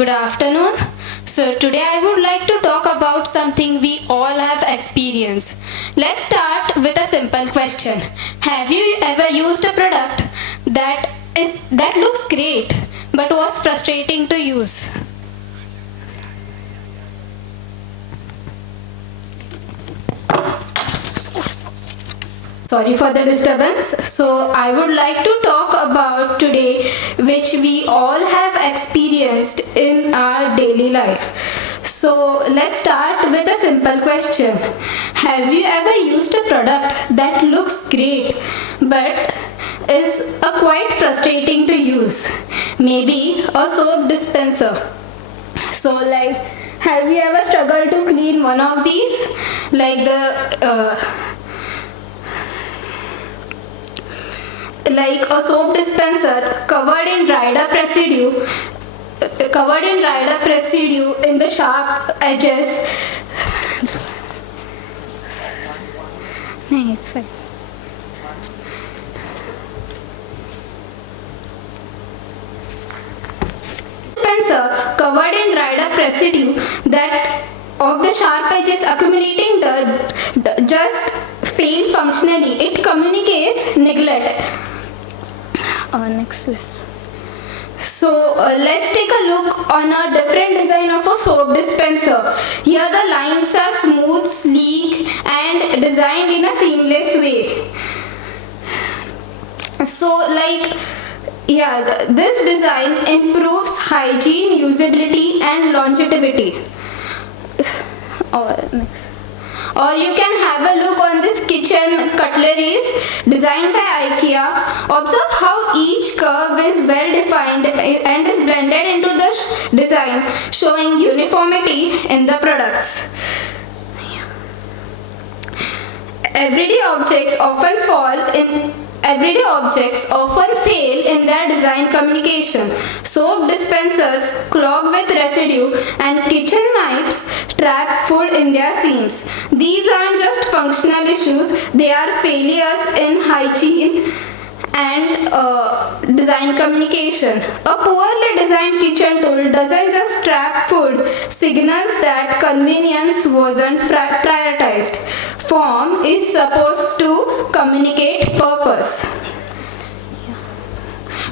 Good afternoon. So today I would like to talk about something we all have experienced. Let's start with a simple question. Have you ever used a product that looks great but was frustrating to use? Sorry for the disturbance. So I would like to talk about today which we all have experienced in our daily life. So let's start with a simple question. Have you ever used a product that looks great but is quite frustrating to use? Maybe a soap dispenser. So have you ever struggled to clean one of these? Like a soap dispenser covered in dried up residue in the sharp edges. No, it's fine. Dispenser covered in dried up residue that of the sharp edges accumulating dirt just fail functionally. It communicates neglect. Next slide. So let's take a look on a different design of a soap dispenser. Here the lines are smooth, sleek and designed in a seamless way. So this design improves hygiene, usability and longevity. Or you can have a look on this kitchen cutleries designed by IKEA. Observe how each curve is well defined and is blended into the design, showing uniformity in the products. Everyday objects often fail in their design communication. Soap dispensers clog with residue and kitchen knives trap food in their seams. These aren't just functional issues, they are failures in hygiene and design communication. A poorly designed kitchen tool doesn't just trap food, signals that convenience wasn't prioritized. Form is supposed to communicate purpose.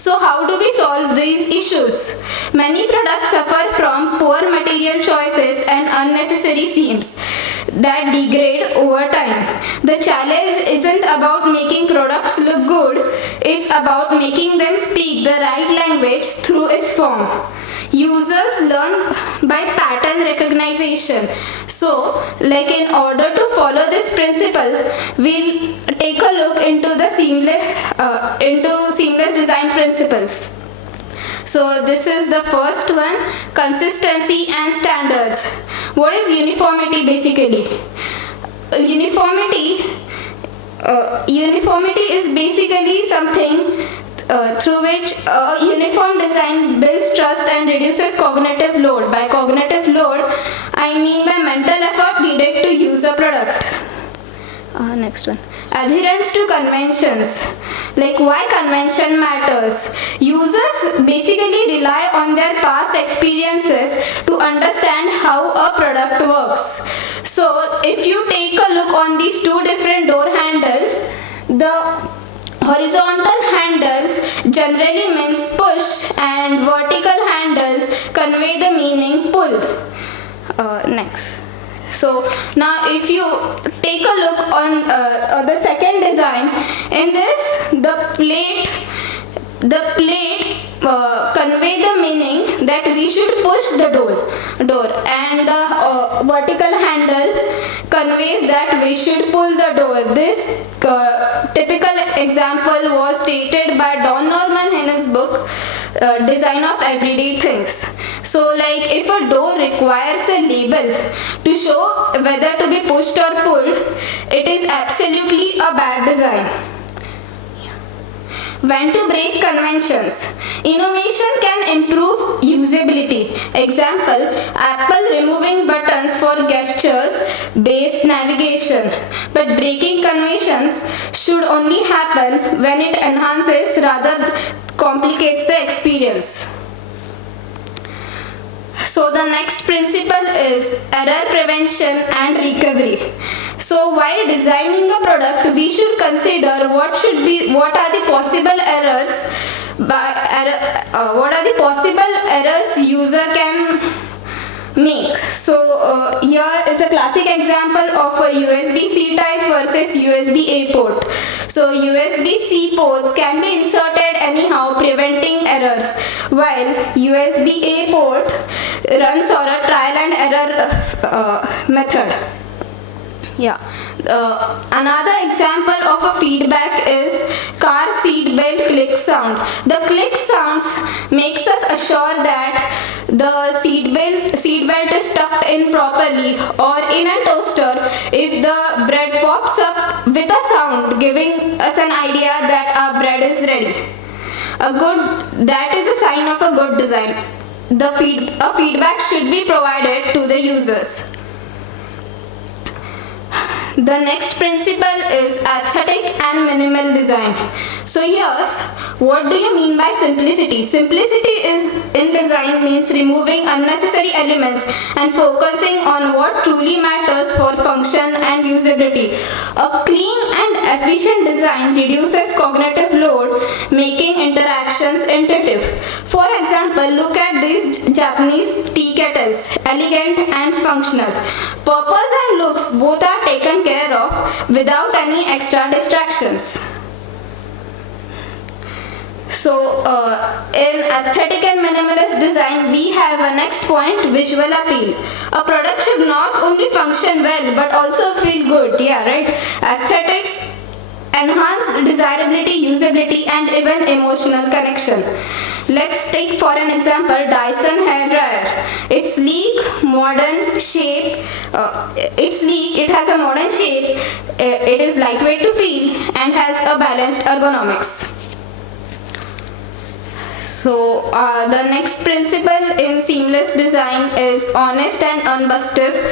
So how do we solve these issues? Many products suffer from poor material choices and unnecessary seams that degrade over time. The challenge isn't about making products look good, it's about making them speak the right language through its form. Users learn by pattern recognition. So, in order to follow this principle, we'll take a look into the seamless design principles. So this is the first one, consistency and standards. What is uniformity basically? Uniformity is basically something through which uniform design builds trust and reduces cognitive load. By cognitive load, I mean by mental effort needed to use a product. Next one. Adherence to conventions. Why convention matters. Users basically rely on their past experiences to understand how a product works. So if you take a look on these two different door handles, the horizontal handles generally means push and vertical handles convey the meaning pull. Next. So now if you take a look on the second design, in this the plate convey the meaning that we should push the door and the vertical handle conveys that we should pull the door. This typical example was stated by Don Norman in his book Design of Everyday Things. So if a door requires a label to show whether to be pushed or pulled, it is absolutely a bad design. When to break conventions. Innovation can improve usability. Example, Apple removing buttons for gestures-based navigation. But breaking conventions should only happen when it enhances rather complicates the experience. So the next principle is error prevention and recovery. So while designing a product, we should consider what are the possible errors user can make. So here is a classic example of a USB-C type versus USB-A port. So USB-C ports can be inserted anyhow, preventing errors, while USB-A port runs on a trial and error method. Yeah. Another example of a feedback is car seat belt click sound. The click sounds makes us assure that the seat belt is tucked in properly, or in a toaster if the bread pops up with a sound giving us an idea that our bread is ready. That is a sign of a good design. A feedback should be provided to the users. The next principle is aesthetic and minimal design. So here's what do you mean by simplicity? Simplicity in design means removing unnecessary elements and focusing on what truly matters for function and usability. A clean and efficient design reduces cognitive load, making interactions intuitive. For example, look at these Japanese tea kettles, elegant and functional. Purpose and looks both are taken care of without any extra distractions. So in aesthetic and minimalist design, we have a next point, visual appeal. A product should not only function well but also feel good. Yeah, right? Aesthetics enhance desirability, usability and even emotional connection. Let's take for an example Dyson hair dryer. It's sleek, modern shape. It has a modern shape. It is lightweight to feel and has a balanced ergonomics. So the next principle in seamless design is honest and unobtrusive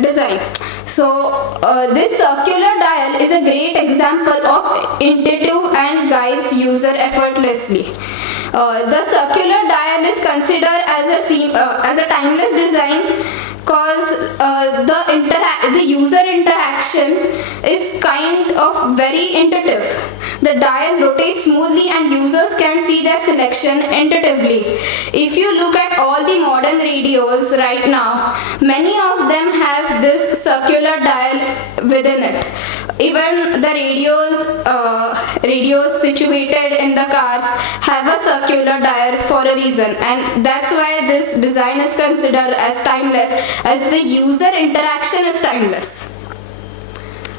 design. So this circular dial is a great example of intuitive and guides user effortlessly. The circular dial is considered as a timeless design because the user interaction is kind of very intuitive. The dial rotates smoothly and users can see their selection intuitively. If you look at all the modern radios right now, many of them have this circular dial within it. Even the radios situated in the cars have a circular dial for a reason, and that's why this design is considered as timeless, as the user interaction is timeless.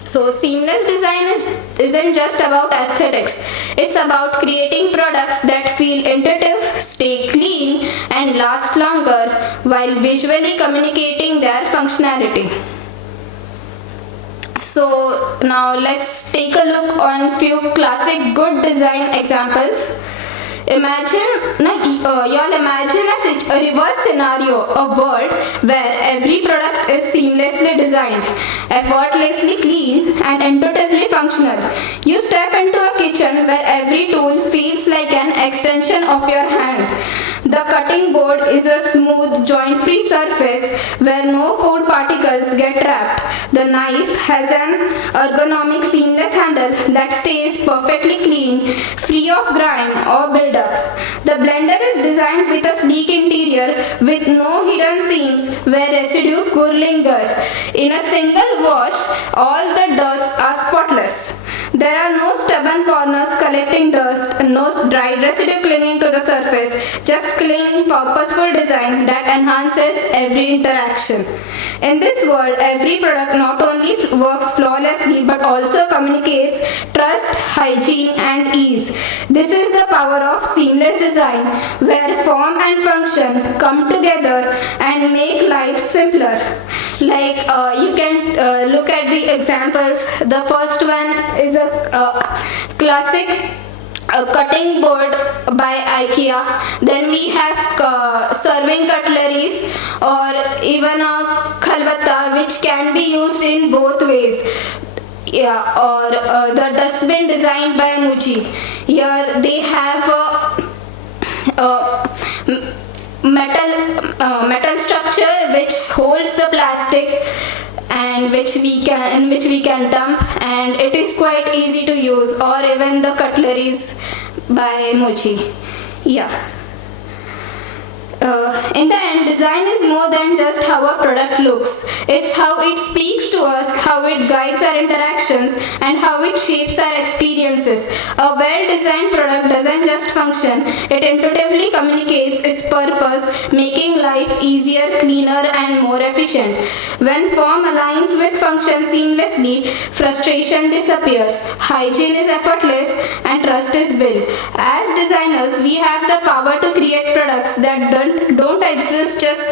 So seamless design isn't just about aesthetics. It's about creating products that feel intuitive, stay clean and last longer while visually communicating their functionality. So now let's take a look on few classic good design examples. Imagine a reverse scenario, a world where every product is seamlessly designed, effortlessly clean and intuitively functional. You step into a kitchen where every tool feels like an extension of your hand. The cutting board is a smooth, joint-free surface where no food particles get trapped. The knife has an ergonomic seamless handle that stays perfectly clean, free of grime or buildup. The blender is designed with a sleek interior with no hidden seams where residue could linger. In a single wash, all the dirts are spotless. There are no stubborn corners collecting dust, no dry residue clinging to the surface, just clean, purposeful design that enhances every interaction. In this world, every product not only works flawlessly but also communicates trust, hygiene and ease. This is the power of seamless design, where form and function come together and make life simpler. Like you can look at the examples. The first one is a classic cutting board by IKEA. Then we have serving cutleries, or even a khalbatta, which can be used in both ways. Yeah, or the dustbin designed by MUJI. Here they have metal structure which holds the plastic and in which we can dump, and it is quite easy to use, or even the cutleries by MUJI. Yeah. In the end, design is more than just how a product looks. It's how it speaks to us, how it guides our interactions, and how it shapes our experiences. A well-designed product doesn't just function, it intuitively communicates its purpose, making life easier, cleaner, and more efficient. When form aligns with function seamlessly, frustration disappears, hygiene is effortless, and trust is built. As designers, we have the power to create products that don't exist just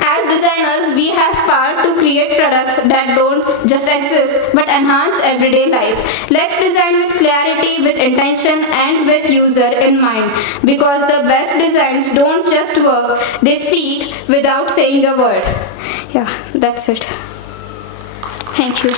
as designers, we have power to create products that don't just exist but enhance everyday life. Let's design with clarity, with intention, and with user in mind, because the best designs don't just work, they speak without saying a word. Yeah, that's it. Thank you.